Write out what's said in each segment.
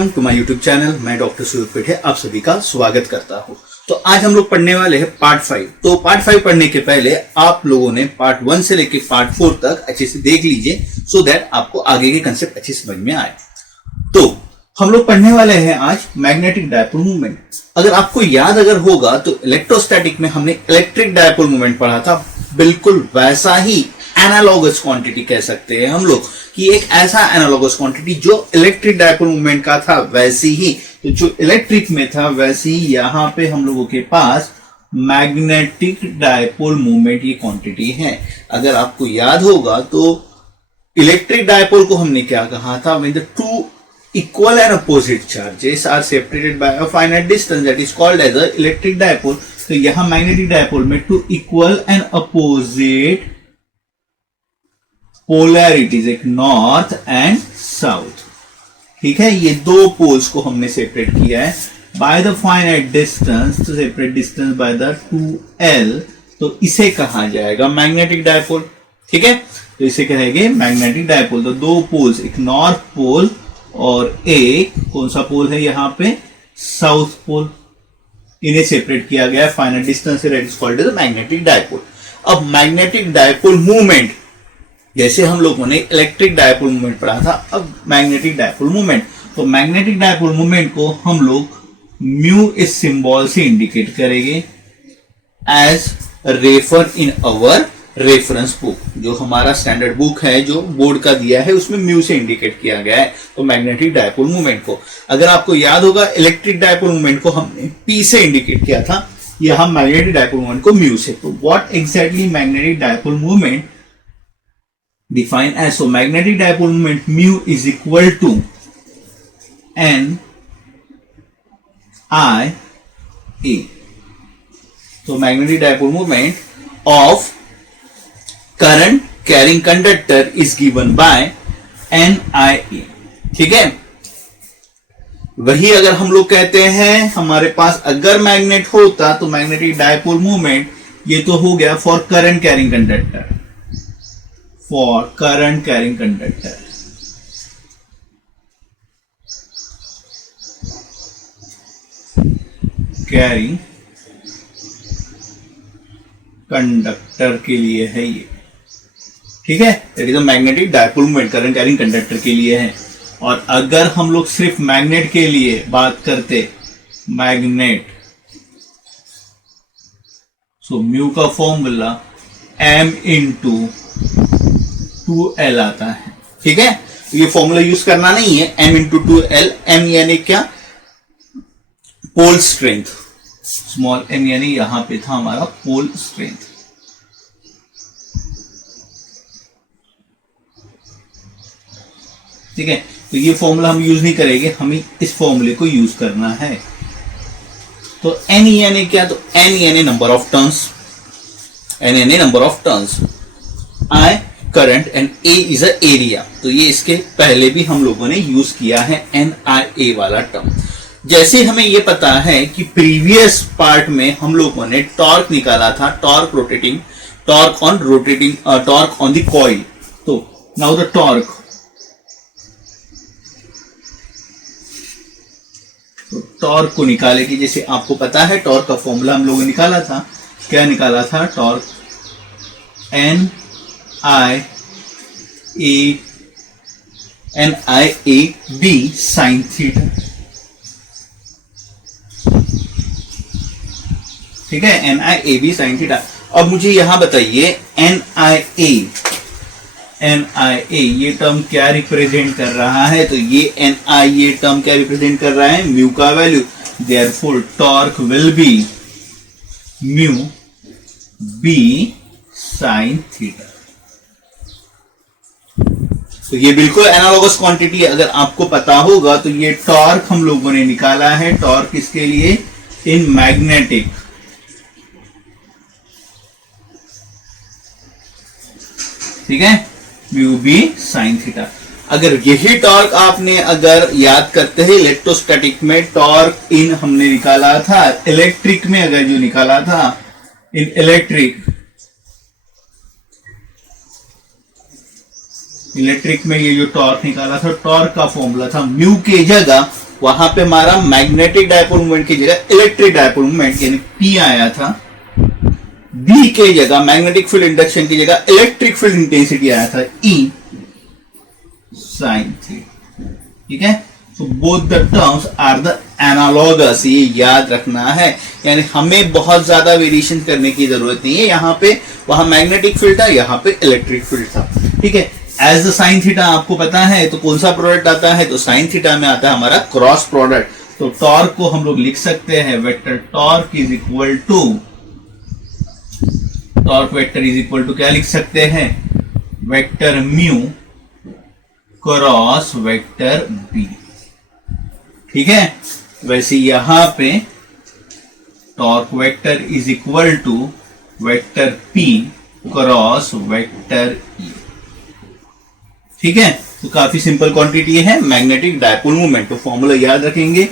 Welcome to my YouTube channel. मैं doctor Suyog Pethe आप सभी का स्वागत करता हूं। तो आज हम लोग पढ़ने वाले हैं पार्ट 5। तो पार्ट 5 पढ़ने के पहले आप लोगों ने पार्ट 1 से लेकर पार्ट 4 तक अच्छे से देख लीजिए, सो दैट आपको आगे के कंसेप्ट अच्छे समझ में आए। तो हम लोग पढ़ने वाले हैं आज मैग्नेटिक डायपोल मूवमेंट। अगर आपको याद होगा तो इलेक्ट्रोस्टैटिक में हमने इलेक्ट्रिक डायपोल मूवमेंट पढ़ा था, बिल्कुल वैसा ही एनालॉगस क्वांटिटी कह सकते हैं हम लोग कि एक ऐसा एनालॉगस क्वांटिटी जो इलेक्ट्रिक डायपोल मूवमेंट का था वैसे ही, तो जो इलेक्ट्रिक में था वैसे ही यहां पे हम लोगों के पास मैग्नेटिक डायपोल मूवमेंट ये क्वांटिटी है। अगर आपको याद होगा तो इलेक्ट्रिक डायपोल को हमने क्या कहा था, when the two equal and opposite charges are separated by a finite distance, that is called as a electric dipole। तो यहां मैग्नेटिक डायपोल में two equal and opposite polarities, एक नॉर्थ एंड साउथ, ठीक है, ये दो पोल्स को हमने सेपरेट किया है बाय द फाइनाइट डिस्टेंस, तो separate distance by the 2L, तो इसे कहा जाएगा मैग्नेटिक डायपोल। ठीक है, तो इसे कहेंगे मैग्नेटिक डायपोल। तो दो पोल्स, एक नॉर्थ पोल और एक कौन सा पोल है यहां पे, साउथ पोल, इन्हें सेपरेट किया गया है फाइनाइट डिस्टेंस से, that is called as magnetic dipole. अब मैग्नेटिक डायपोल मूवमेंट, जैसे हम लोगों ने इलेक्ट्रिक डायपोल मूवमेंट पढ़ा था, अब मैग्नेटिक डायपोल मूवमेंट। तो मैग्नेटिक डायपोल मूवमेंट को हम लोग म्यू इस सिंबल से इंडिकेट करेंगे एज रेफर इन अवर रेफरेंस बुक। जो हमारा स्टैंडर्ड बुक है जो बोर्ड का दिया है उसमें म्यू से इंडिकेट किया गया है। तो मैग्नेटिक डायपोल मूवमेंट को, अगर आपको याद होगा इलेक्ट्रिक डायपोल मूवमेंट को हमने पी से इंडिकेट किया था, यहां मैग्नेटिक डायपोल मूवमेंट को म्यू से। तो what exactly magnetic dipole movement define as, so magnetic dipole movement mu is equal to N I A. तो magnetic dipole movement of current carrying conductor is given by NIA। ठीक है, वही अगर हम लोग कहते हैं हमारे पास अगर मैग्नेट होता तो मैग्नेटिक डायपोल मूवमेंट ये तो हो गया for current carrying conductor, for current carrying conductor. Carrying conductor के लिए है ये, ठीक है, that is a magnetic dipole movement current carrying conductor के लिए है। और अगर हम लोग सिर्फ मैग्नेट के लिए बात करते, मैग्नेट, सो म्यू का फॉर्मूला M इंटू 2L आता है। ठीक है, तो ये फॉर्मूला यूज करना नहीं है, M इंटू 2L। M यानी क्या, पोल स्ट्रेंथ, स्मॉल m यानी यहां पे था हमारा पोल स्ट्रेंथ। ठीक है, तो ये फॉर्मूला हम यूज नहीं करेंगे, हमें इस फॉर्मूले को यूज करना है। तो n यानी क्या, तो n यानी नंबर ऑफ टर्न्स, n यानी number of turns, I current and A is a area. तो ये इसके पहले भी हम लोगों ने यूज किया है NIA वाला टर्म। जैसे हमें ये पता है कि प्रीवियस पार्ट में हम लोगों ने टॉर्क निकाला था, torque rotating, torque on rotating, torque on the coil. तो नाउ द टॉर्क, तो टॉर्क को निकाले कि जैसे आपको पता है टॉर्क का फॉर्मूला हम लोगों ने निकाला था, क्या निकाला था, टॉर्क NIAB साइन थीटा। ठीक है, NIAB साइन थीटा। अब मुझे यहां बताइए NIA ये टर्म क्या रिप्रेजेंट कर रहा है, तो ये NIA टर्म क्या रिप्रेजेंट कर रहा है, म्यू का value, therefore torque will be mu B sine theta. तो ये बिल्कुल एनालॉगस क्वांटिटी है। अगर आपको पता होगा तो ये टॉर्क हम लोगों ने निकाला है, टॉर्क किसके लिए, इन मैग्नेटिक, ठीक है, म्यू बी साइन थीटा। अगर यही टॉर्क आपने अगर याद करते हैं इलेक्ट्रोस्टैटिक में टॉर्क इन हमने निकाला था, इलेक्ट्रिक में अगर जो निकाला था इन इलेक्ट्रिक, इलेक्ट्रिक में ये जो टॉर्क निकाला था, टॉर्क का फॉर्मूला था म्यू के जगह वहां पे हमारा मैग्नेटिक डायपोल मोमेंट की जगह इलेक्ट्रिक डायपोल मोमेंट यानी P आया था, B के जगह मैग्नेटिक फील्ड इंडक्शन की जगह इलेक्ट्रिक फील्ड इंटेंसिटी आया था E sin थीटा। ठीक है, तो both the terms are the analogous, ये याद रखना है। यानी हमें बहुत ज्यादा वेरिएशन करने की जरूरत नहीं है, यहाँ पे वहां मैग्नेटिक फील्ड था, यहाँ पे इलेक्ट्रिक फील्ड था। ठीक है, एज द साइन थीटा आपको पता है, तो कौन सा प्रोडक्ट आता है, तो साइन थीटा में आता है हमारा क्रॉस प्रोडक्ट। तो टॉर्क को हम लोग लिख सकते हैं vector torque is equal to, torque vector is equal to क्या लिख सकते हैं, vector mu cross vector B. ठीक है, वैसे यहां पे torque vector is equal to vector P cross vector E. ठीक है, तो काफी सिंपल क्वांटिटी है मैग्नेटिक डायपोल मोमेंट। तो फॉर्मूला याद रखेंगे,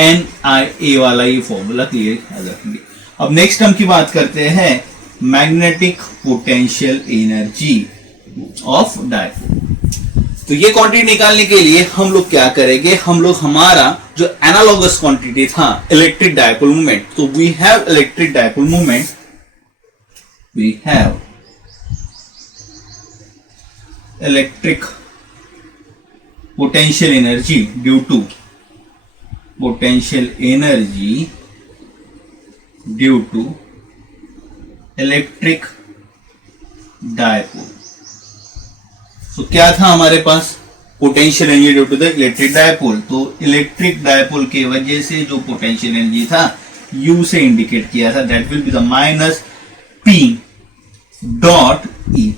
NIA वाला ये फॉर्मूला क्लियर याद रखेंगे। अब नेक्स्ट हम की बात करते हैं magnetic potential energy of dipole. तो ये क्वांटिटी निकालने के लिए हम लोग क्या करेंगे, हम लोग हमारा जो एनालॉगस क्वांटिटी था इलेक्ट्रिक डायपोल मोमेंट, तो we have electric dipole moment, we have electric potential energy due to potential energy due to electric dipole. तो क्या था हमारे पास, potential energy due to the electric dipole. तो इलेक्ट्रिक डायपोल के वजह से जो पोटेंशियल एनर्जी था U से इंडिकेट किया था, that will be the minus P dot E,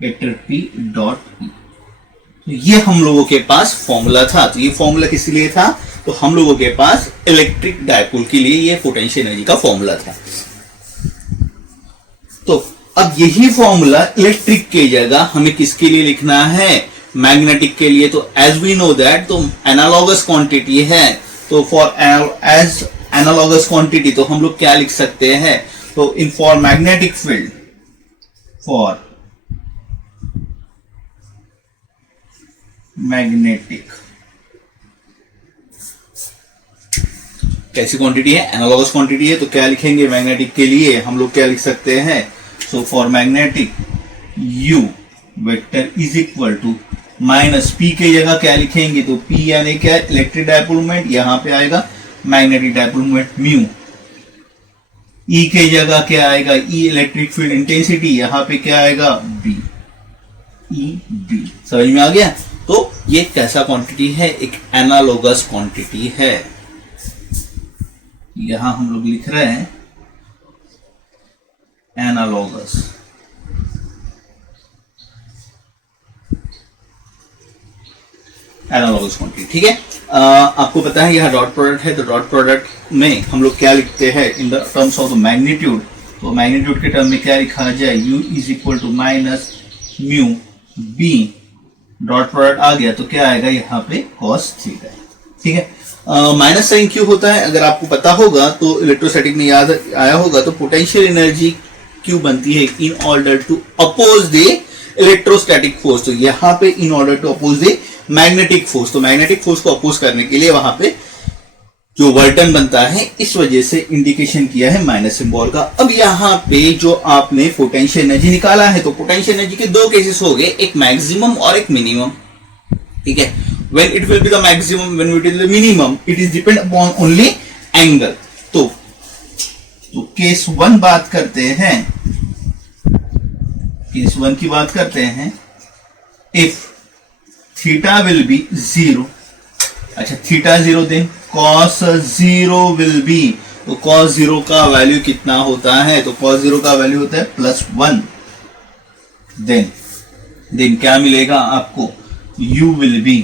vector P dot E। तो ये हम लोगों के पास फॉर्मूला था। तो ये फॉर्मूला किस लिए था, तो हम लोगों के पास इलेक्ट्रिक डायपोल के लिए ये पोटेंशियल एनर्जी का फॉर्मूला था। तो अब यही फॉर्मूला इलेक्ट्रिक के जगह हमें किसके लिए लिखना है, मैग्नेटिक के लिए। तो एज वी नो दैट, तो एनालॉगस क्वांटिटी है, तो फॉर एज एनालॉगस क्वांटिटी तो हम लोग क्या लिख सकते हैं, तो in for magnetic field, for magnetic, कैसी क्वांटिटी है, एनालॉगस क्वांटिटी है, तो क्या लिखेंगे मैग्नेटिक के लिए, हम लोग क्या लिख सकते हैं, so for magnetic U vector is equal to minus P के जगह क्या लिखेंगे, तो P यानी क्या, इलेक्ट्रिक डायपोल मोमेंट, यहां पे आएगा magnetic dipole moment mu. E के जगह क्या आएगा, E इलेक्ट्रिक फील्ड इंटेंसिटी, यहां पे क्या आएगा B, EB। समझ में आ गया। तो ये कैसा क्वांटिटी है, एक एनालॉगस क्वांटिटी है। यहां हम लोग लिख रहे हैं एनालॉगस, एनालॉगस क्वांटिटी। ठीक है, आपको पता है यह डॉट प्रोडक्ट है, तो डॉट प्रोडक्ट में हम लोग क्या लिखते हैं in the terms of the magnitude. तो मैग्नीट्यूड के टर्म में क्या लिखा जाए, U is equal to minus mu B, dot product आ गया तो क्या आएगा यहाँ पे कॉस थीटा। ठीक है, माइनस साइन क्यों होता है, अगर आपको पता होगा तो इलेक्ट्रोस्टैटिक में याद आया होगा, तो पोटेंशियल एनर्जी क्यों बनती है, in order to oppose the electrostatic force. तो यहाँ पे in order to oppose the magnetic force, तो मैग्नेटिक फोर्स को अपोज करने के लिए वहां पे जो वर्टन बनता है, इस वजह से इंडिकेशन किया है माइनस सिंबल का। अब यहाँ पे जो आपने पोटेंशियल एनर्जी निकाला है, तो पोटेंशियल एनर्जी के दो केसेस हो गए, एक मैक्सिमम और एक मिनिमम। ठीक है, when it will be the maximum, when it is the minimum, it is depend upon only angle। तो केस 1 बात करते हैं, केस 1 की बात करते हैं, इफ थीटा विल बी 0, अच्छा theta 0, then cos 0 will be, तो cos 0 का वैल्यू कितना होता है, तो cos 0 का वैल्यू होता है +1। देन क्या मिलेगा आपको, u विल बी,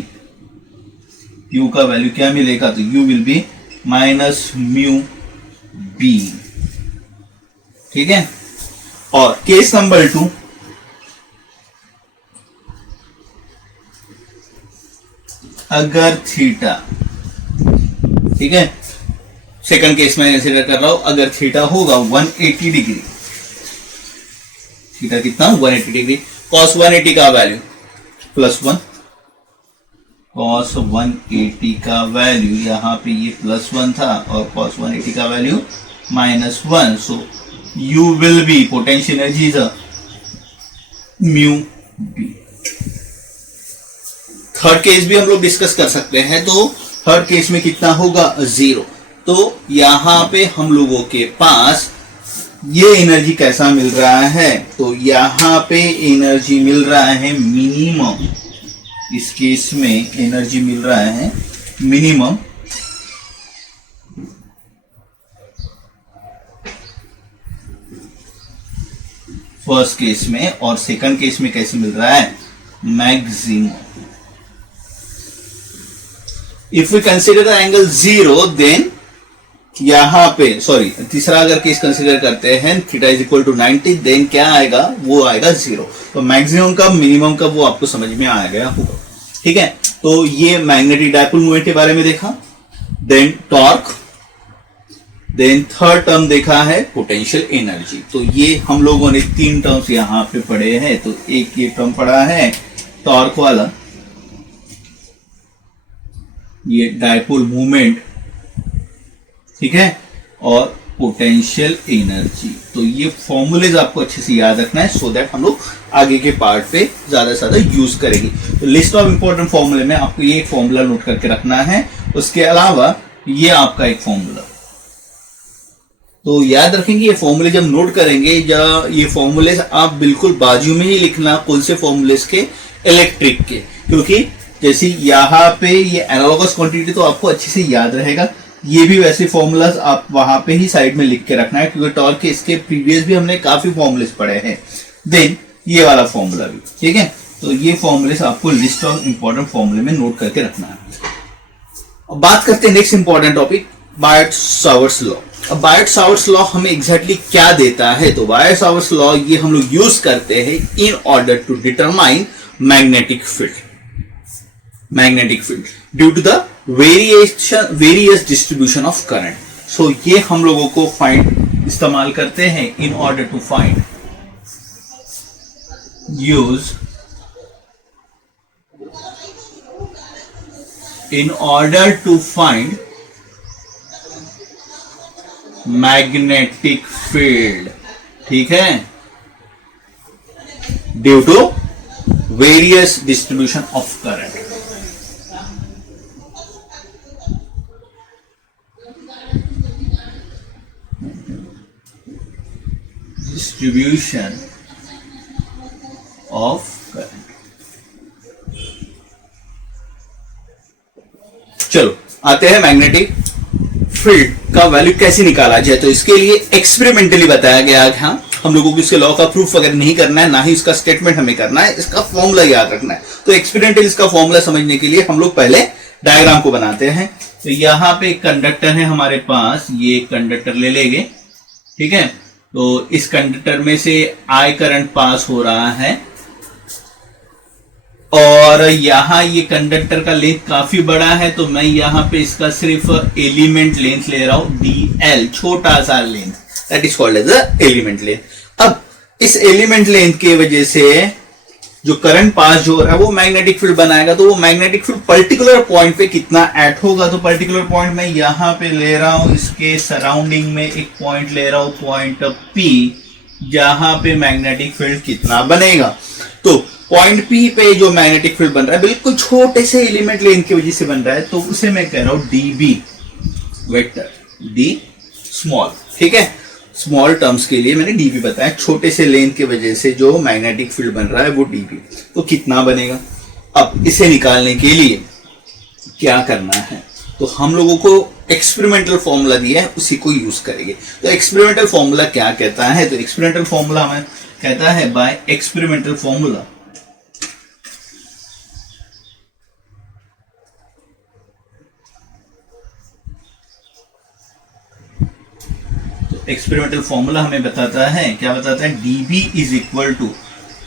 u का वैल्यू क्या मिलेगा, तो u will be minus mu b। ठीक है, और केस नंबर 2, अगर थीटा, ठीक है, सेकंड केस में कंसीडर कर रहा हूं, अगर थीटा होगा 180 डिग्री, थीटा कितना 180 डिग्री, cos 180 का वैल्यू +1, cos 180 का वैल्यू, यहाँ पे ये +1 था और cos 180 का value -1. So U will be potential energy is a mu b. Third case भी हम लोग डिस्कस कर सकते हैं. तो थर्ड केस में कितना होगा 0. तो यहां पे हम लोगों के पास ये एनर्जी कैसा मिल रहा है, तो यहां पे एनर्जी मिल रहा है मिनिमम. इस केस में एनर्जी मिल रहा है मिनिमम फर्स्ट केस में, और सेकंड केस में कैसे मिल रहा है maximum. If we consider the angle 0 then यहां पे तीसरा अगर केस कंसिडर करते हैं theta is equal to 90, then क्या आएगा, वो आएगा 0. तो मैक्सिमम का मिनिमम का वो आपको समझ में आ गया होगा. ठीक है, तो ये मैग्नेटिक डायपोल मोमेंट के बारे में देखा, then torque, then third term देखा है पोटेंशियल एनर्जी. तो ये हम लोगों ने 3 टर्म्स यहां पे पढ़े हैं. तो एक ये टर्म पढ़ा है टॉर्क वाला, ये डायपोल मूवमेंट, ठीक है, और पोटेंशियल एनर्जी. तो ये फॉर्मूलेज आपको अच्छे से याद रखना है सो दैट हम लोग आगे के पार्ट पे ज्यादा से ज्यादा यूज करेंगे. तो लिस्ट ऑफ इंपॉर्टेंट फॉर्मूले में आपको ये एक फॉर्मूला नोट करके रखना है. उसके अलावा ये आपका एक फॉर्मूला, तो याद रखेंगे ये फॉर्मूले जब नोट करेंगे, या ये फॉर्मूले आप बिल्कुल बाजू में ही लिखना कौन से फॉर्मूलेस के, इलेक्ट्रिक के, क्योंकि जैसे यहाँ पे ये एनालॉगस क्वांटिटी तो आपको अच्छे से याद रहेगा, ये भी वैसे फॉर्मूलाज आप वहां पे ही साइड में लिख के रखना है, क्योंकि टॉर्क के इसके प्रीवियस भी हमने काफी फॉर्मूलेस पढ़े हैं. देन ये वाला फॉर्मूला भी, ठीक है. तो ये फॉर्मूलेस आपको लिस्ट ऑफ इंपॉर्टेंट फॉर्मूले में नोट करके रखना है. अब बात करते हैं नेक्स्ट इंपॉर्टेंट टॉपिक, बायट-सावर्ट्स लॉ. अब बायट-सावर्ट्स लॉ हमें एग्जैक्टली क्या देता है, तो बायट-सावर्ट्स लॉ ये हम लोग यूज करते हैं in order to determine magnetic field due to the various distribution of current. So ये हम लोगों को फाइंड इस्तेमाल करते हैं in order to find, use in order to find magnetic field, ठीक है, due to various distribution of current. Distribution of current. चलो आते हैं मैग्नेटिक फील्ड का वैल्यू कैसे निकाला जाए. तो इसके लिए एक्सपेरिमेंटली बताया गया है. हाँ, हम लोगों को इसके लॉ का प्रूफ वगैरह नहीं करना है, ना ही इसका स्टेटमेंट हमें करना है, इसका फॉर्मूला याद रखना है. तो एक्सपेरिमेंटली इसका फॉर्मूला समझने के लिए हम लोग पहले डायग्राम को बनाते हैं. तो यहां पे एक कंडक्टर है हमारे पास, ये कंडक्टर ले लेंगे, ठीक है. तो इस कंडक्टर में से आई करंट पास हो रहा है, और यहां ये कंडक्टर का लेंथ काफी बड़ा है, तो मैं यहां पे इसका सिर्फ एलिमेंट लेंथ ले रहा हूं dl, छोटा सा length, that is called as element length. अब इस एलिमेंट लेंथ के वजह से जो करंट पास जो हो रहा है वो मैग्नेटिक फील्ड बनाएगा. तो वो मैग्नेटिक फील्ड पर्टिकुलर पॉइंट पे कितना ऐड होगा, तो पर्टिकुलर पॉइंट मैं यहां पे ले रहा हूं, इसके सराउंडिंग में एक पॉइंट ले रहा हूं, पॉइंट P, जहां पे मैग्नेटिक फील्ड कितना बनेगा. तो पॉइंट P पे जो मैग्नेटिक फील्ड बन रहा है बिल्कुल छोटे से एलिमेंट लेंथ की वजह से बन रहा है, तो उसे मैं कह रहा हूं dB वेक्टर, d स्मॉल, ठीक है. स्मॉल टर्म्स के लिए मैंने dB बताया, छोटे से लेंथ की वजह से जो मैग्नेटिक फील्ड बन रहा है वो dB. तो कितना बनेगा. अब इसे निकालने के लिए क्या करना है, तो हम लोगों को एक्सपेरिमेंटल फॉर्मूला दिया है, उसी को यूज करेंगे. तो एक्सपेरिमेंटल फॉर्मूला क्या कहता है, तो एक्सपेरिमेंटल फॉर्मूला हमें कहता है by experimental formula experimental formula हमें बताता है, क्या बताता है, dB is equal to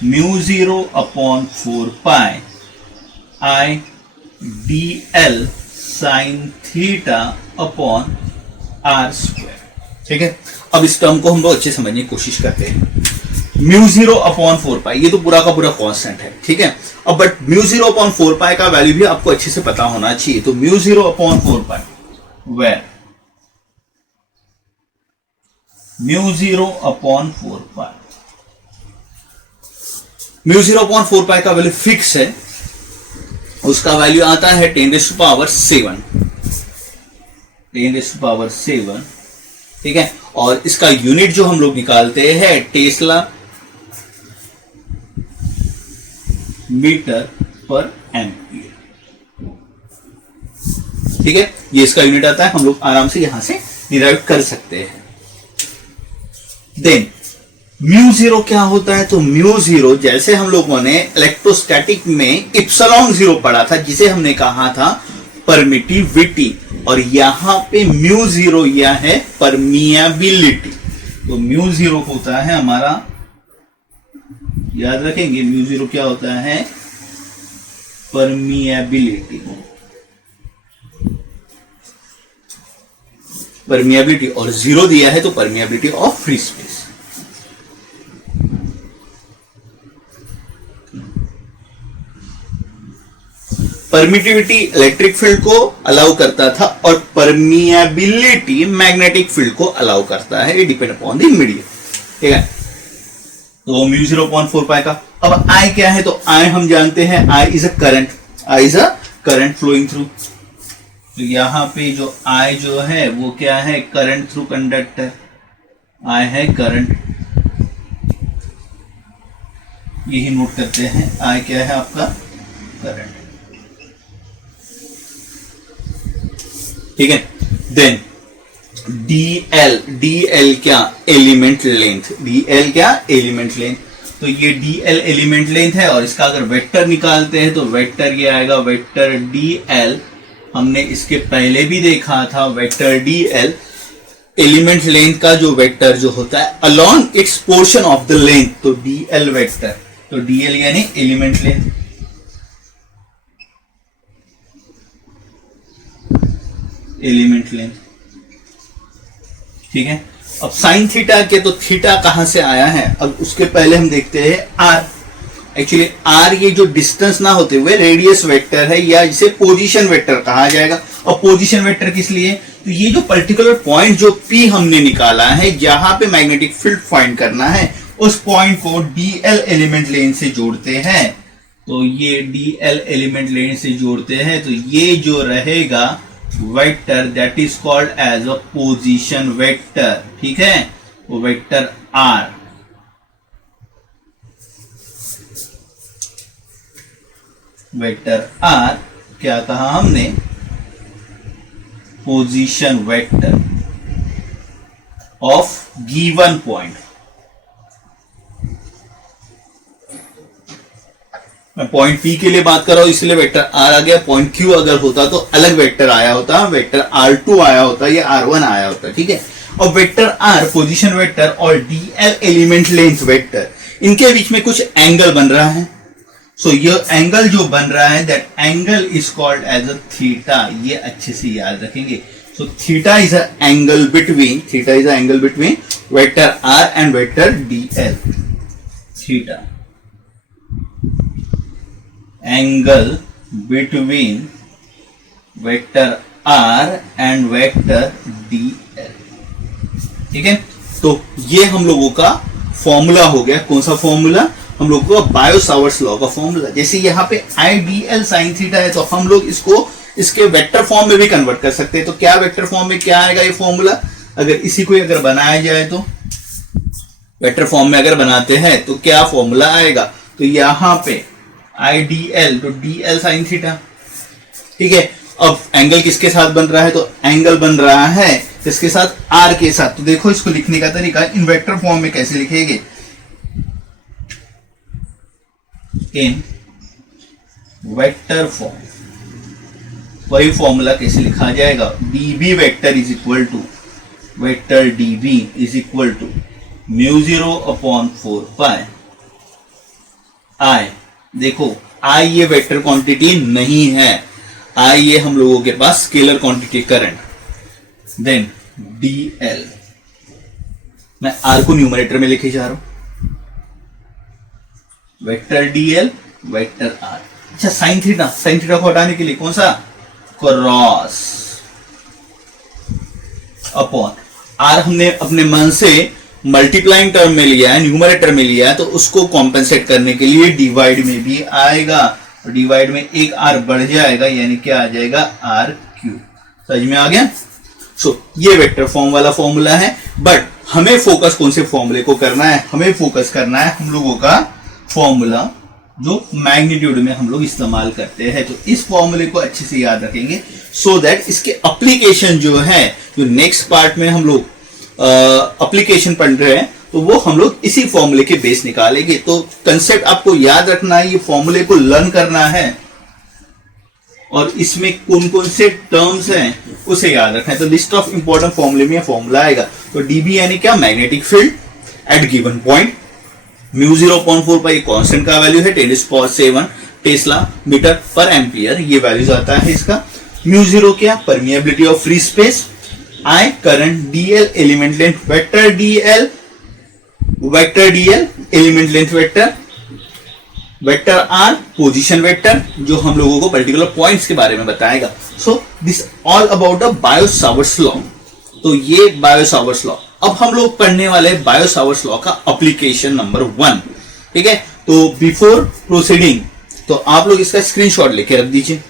μ0 upon 4 pi I dl sine theta upon r square. ठीक है. अब इस टर्म को हम लोग अच्छे समझने की कोशिश करते हैं. म्यू 0 अपॉन 4 पाई, ये तो पूरा का पूरा कांस्टेंट है, ठीक है। अब बट म्यू 0 अपॉन 4 पाई का वैल्यू भी आपको अच्छे से पता होना चाहिए। तो mu 0 upon 4 pi, where mu 0 upon 4 pi, mu 0 upon 4 pi का वैल्यू फिक्स है, उसका वैल्यू आता है 10⁻7, 10⁻7, ठीक है। और इसका यूनिट जो हम लोग निकालते हैं टेस्ला मीटर पर एम्पियर, ठीक है। ये इसका यूनिट आता है, हम लोग आराम से यहां से डिराइव कर सकते हैं। देन म्यू 0 क्या होता है? तो म्यू 0 जैसे हम लोगों ने इलेक्ट्रोस्टैटिक में इप्सिलॉन 0 पढ़ा था, जिसे हमने कहा था परमिटिविटी, और यहां पे म्यू 0 यह है परमिएबिलिटी। तो म्यू 0 होता है हमारा, याद रखेंगे म्यू 0 क्या होता है? परमिएबिलिटी, परमिएबिलिटी, और 0 दिया है तो permeability of free space. Permittivity electric field को अलाउ करता था और परमिएबिलिटी मैग्नेटिक फील्ड को अलाउ करता है, ये डिपेंड अपॉन द मीडियम, ठीक है। तो म्यू 0 अपॉन 4 पाई का। अब आई क्या है? तो आई हम जानते हैं I is a current, I is a current flowing through. तो यहां पे जो आई जो है वो क्या है? करंट थ्रू कंडक्टर, आई है करंट, यही नोट करते हैं। आई क्या है आपका? करंट, ठीक है। देन dl, dl क्या? एलिमेंट लेंथ, dl क्या? Element length. तो ये dl एलिमेंट लेंथ है, और इसका अगर वेक्टर निकालते हैं तो वेक्टर ये आएगा, वेक्टर dl। हमने इसके पहले भी देखा था, वेक्टर dl एलिमेंट लेंथ का जो वेक्टर जो होता है along its portion of the length, तो dl वेक्टर। तो dl यानी एलिमेंट लेंथ, एलिमेंट लेंथ, ठीक है। अब साइन थीटा के, तो थीटा कहां से आया है? अब उसके पहले हम देखते हैं आर। एक्चुअली आर ये जो डिस्टेंस ना होते हुए रेडियस वेक्टर है, या जिसे पोजीशन वेक्टर कहा जाएगा। और पोजीशन वेक्टर किस लिए? तो ये जो पर्टिकुलर पॉइंट जो पी हमने निकाला है, जहां पे मैग्नेटिक फील्ड फाइंड करना है, उस पॉइंट को डीएल एलिमेंट लेंथ से जोड़ते हैं। तो ये डीएल एलिमेंट लेंथ से जोड़ते हैं, तो ये जो रहेगा vector, that is called as a position vector, ठीक है। वो वेक्टर आर, वेक्टर आर क्या कहा हमने? Position vector of given point. मैं पॉइंट पी के लिए बात कर रहा हूं, इसलिए वेक्टर आर आ गया। पॉइंट क्यू अगर होता तो अलग वेक्टर आया होता, वेक्टर R2 आया होता या R1 आया होता, ठीक है। और वेक्टर आर पोजीशन वेक्टर और डीएल एलिमेंट लेंथ वेक्टर, इनके बीच में कुछ एंगल बन रहा है। सो ये एंगल जो बन रहा है, that angle is called as a theta. ये अच्छे से याद रखेंगे। So theta is a angle between, theta is a angle between vector R and vector DL. Theta angle between vector R and vector DL, ठीक है। तो ये हम लोगों का फॉर्मूला हो गया। कौन सा फॉर्मूला? हम लोगों का बायो सावर्ट्स लॉ का फॉर्मूला। जैसे यहाँ पे I D L sine theta है, तो हम लोग इसको इसके वेक्टर फॉर्म में भी कन्वर्ट कर सकते हैं। तो क्या वेक्टर फॉर्म में क्या आएगा ये फॉर्मूला? अगर इसी को अगर बनाया जाए तो वेक्टर फॉर्म में अगर बनाते हैं तो क्या फॉर्मूला आएगा? तो यहां पे आई डी एल, तो डी एल साइन थीटा, ठीक है। अब एंगल किसके साथ बन रहा है? तो एंगल बन रहा है किसके साथ? आर के साथ। तो देखो इसको लिखने का तरीका इन वेक्टर फॉर्म में कैसे लिखेंगे? इन वेक्टर फॉर्म वही फॉर्मूला कैसे लिखा जाएगा? db vector is equal to vector db is equal to mu 0 upon 4 pi I. देखो आई ये वेक्टर क्वांटिटी नहीं है, आई ये हम लोगों के पास scalar quantity current. Then dl, मैं r को न्यूमरेटर में लिखे जा रहा हूं, वेक्टर डीएल वेक्टर आर। अच्छा साइन थीटा को हटाने के लिए कौन सा, क्रॉस अपॉन आर हमने अपने मन से मल्टीप्लाइंग टर्म में लिया है, न्यूमरेटर में लिया है, तो उसको कॉम्पेंसेट करने के लिए डिवाइड में भी आएगा, और डिवाइड में एक आर बढ़ जाएगा, यानी क्या आ जाएगा आर क्यूब। समझ में आ गया। ये वेक्टर फॉर्म वाला फॉर्मूला है, बट हमें फोकस कौन से फॉर्मूले को करना है, हमें फोकस करना है हम लोगों का फॉर्मूला जो मैग्नीट्यूड में हम लोग इस्तेमाल करते हैं। तो इस फॉर्मूले को अच्छे से याद रखेंगे, सो दैट इसके एप्लीकेशन जो है, जो नेक्स्ट पार्ट में हम लोग एप्लीकेशन पढ़ रहे हैं, तो वो हम लोग इसी फॉर्मूले के बेस निकालेंगे। तो कंसेप्ट आपको याद रखना है, ये फॉर्मूले को लर्न करना है, और इसमें कौन कौन से टर्म्स हैं उसे याद रखना है। तो लिस्ट ऑफ इंपॉर्टेंट फॉर्मूले में फॉर्मूला आएगा। तो डीबी यानी क्या, magnetic field at given point, mu 0.4 पर कांस्टेंट का वैल्यू है 10⁷ टेस्ला मीटर पर एम्पियर, ये वैल्यूज आता है इसका। म्यू 0 क्या, permeability of free space, I current, DL element length vector, DL vector DL element length vector, vector R position vector, जो हम लोगों को पर्टिकुलर पॉइंट्स के बारे में बताएगा। So this all about the bio-Savart's law. तो ये बायो-सावर्ट्स लॉ, अब हम लोग पढ़ने वाले बायो-सावर्ट्स लॉ का एप्लीकेशन नंबर 1। ठीक है, तो बिफोर प्रोसीडिंग, तो आप लोग इसका स्क्रीनशॉट लेके रख दीजिए।